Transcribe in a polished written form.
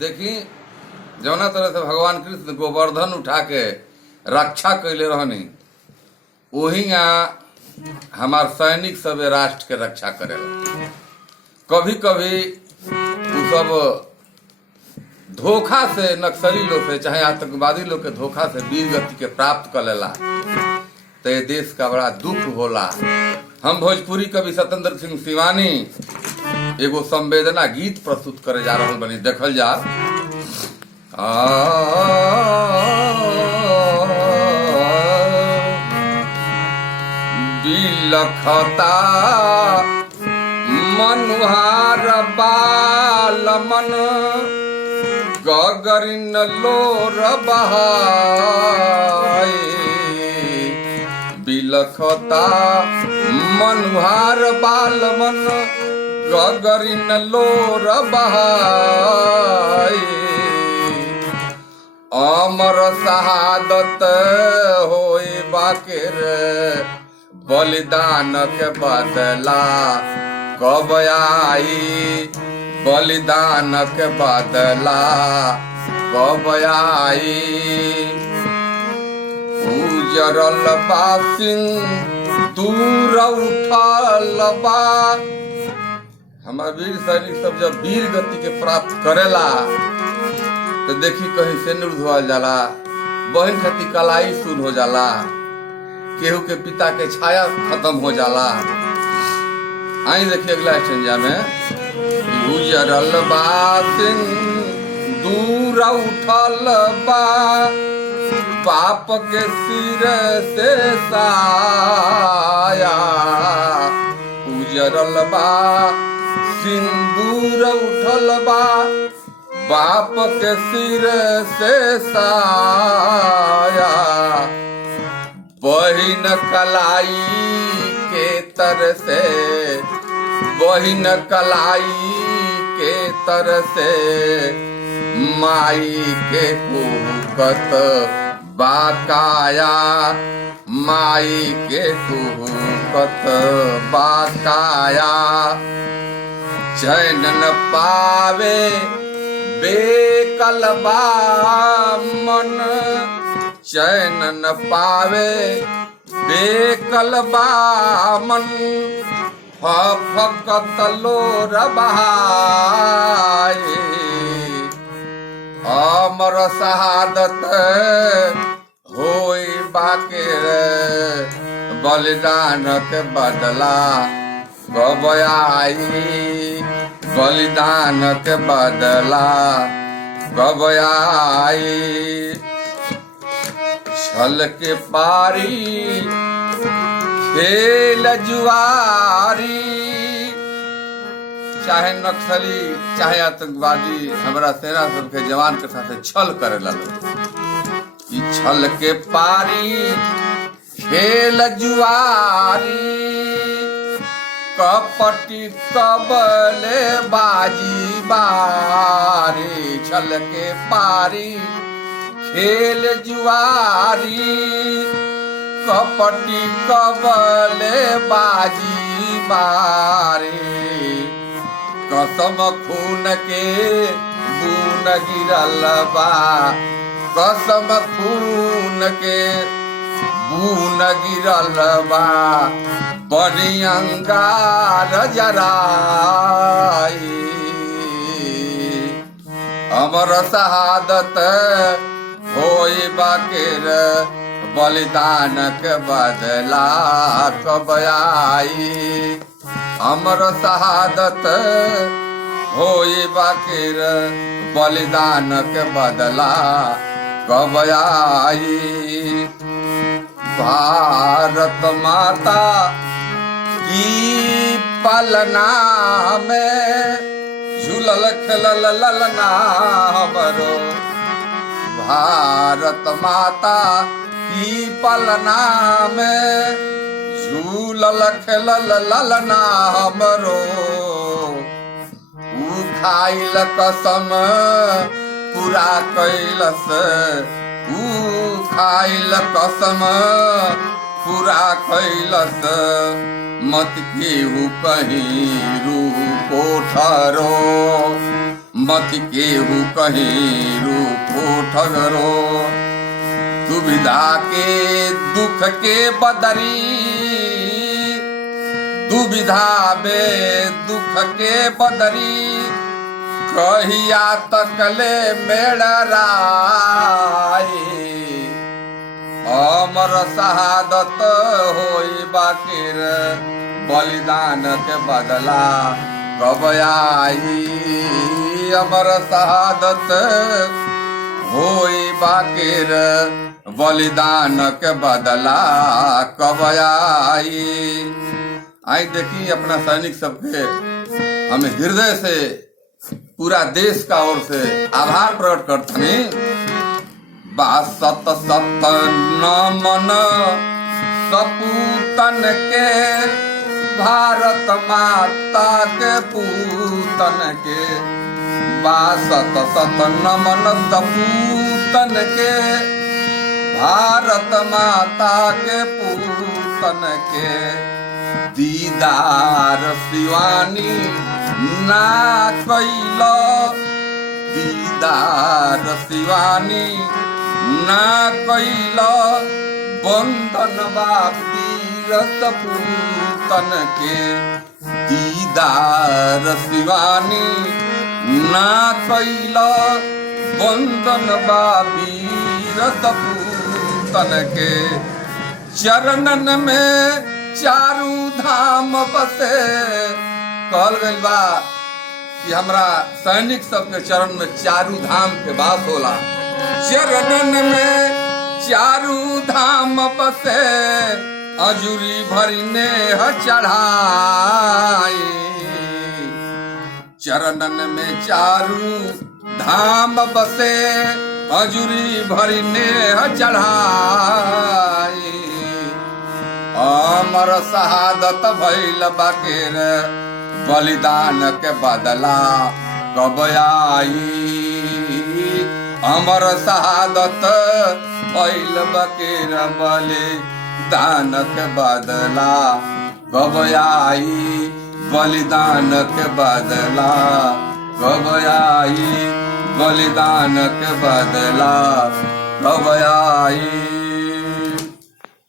देखी जौना तरह से भगवान कृष्ण गोवर्धन उठा के रक्षा कैले रहनी, वही हमार सैनिक सब राष्ट्र के रक्षा करेला। कभी कभी उ सब धोखा से, नक्सली लोग से चाहे आतंकवादी लोग के धोखा से वीर गति के प्राप्त कर लेला, तो ये देश का बड़ा दुख होला। हम भोजपुरी कवि सत्येंद्र सिंह शिवानी एगो संवेदना गीत प्रस्तुत करे जा रहा बनी, देखल जा। बिलखता मनुहार बाल मन, गगरिन लोर बहाए। बिलखता मनुहार बाल मन, गगरिन लोर बहाए। अमर शहादत होए बाकेर, बलिदान के बदला कब आई। बलिदान के बदला कब आई। उजरल बा सिंदूर उठल बा। हमार वीर सैनिक सब जब वीर गति के प्राप्त करेला तो देखी कहीं सिंदूर धोल जाला, बहन खातिर कलाई सुन हो जाला, केहू के पिता के छाया खत्म हो जाला। आई देखिए अगला स्टेंजा में, उजरल बा सिंदूर उठल बा, पाप के सिर से साया। उजरल बा सिंदूर उठल बा, बाप के सिर से साया। बहिन कलाई के तर से, बहिन कलाई के तर से, माई के कुहकत बाकाया। माई के कुहकत बाकाया। चैन न पावे बेकल बा मन, चैन न पावे बेकल बा मन। फकत लोर बहाए। अमर शहादत होई बाकेर, बलिदान के बदला कब आई। बलिदान के बदला कब आई। छल के पारी खेल जुआरी, चाहे नक्सली चाहे आतंकवादी हमारा सेना सबके जवान के साथ छल करे लगे। छल के पारी खेल जुआरी, कपटी कबले बाजी बारी। छल के पारी खेल जुआरी, कपटी कबले बाजी बारी। कसम खून के बून गिरल बा, कसम खून के बून गिरल बा। बड़ी अंगार जराई। अमर शहादत होई बाकेर, बलिदान के बदला कब आई। अमर शहादत होई बाकेर, बलिदान के बदला कब आई। भारत माता की पालना में, झूलल खेलल ललना हमरो। भारत माता की पालना में, झूलल खेलल ललना हमरो। उ खाइल कसम पूरा कैलस, उ खाइल कसम पूरा कैलस। मत केहू कहीं रू कोठरो, मत केहू कहे रूपो ठगरो। दुविधा के दुख के बदरी, दुविधा में दुख के बदरी, कहिया तकले मेड़राए। अमर शहादत होई बाकिर बलिदान के बदला कब आई। अमर शहादत होई बाकिर बलिदान के बदला कब आई। आई देखी अपना सैनिक सबके हमें हृदय से पूरा देश का ओर से आभार प्रकट करते। बासत सत नमन सपूतन के, भारत माता के पूतन के। बासत सत नमन सपूतन के, भारत माता के पूतन के। दीदार शिवानी ना कैला, दीदार शिवानी ना कैला, बंधन वीर सपूतन के। दीदार शिवानी ना कैला, बंधन वीर सपूतन के। चरणन में चारू धाम बसे। कहल गइल बा कि हमरा सैनिक सबके चरण में चारू धाम के वास होला। चरणन में चारू धाम बसे, अजूरी भरी नेह चढ़ाई। चरणन में चारू धाम बसे, अजूरी भरी नेह चढ़ाई। अमर शहादत भइल बाकिर बलिदान के बदला कब आई। अमर शहादत भइल बाकिर बलिदान के बदला कब आई। बलिदान के बदला कब आई। बलिदान के बदला कब आई।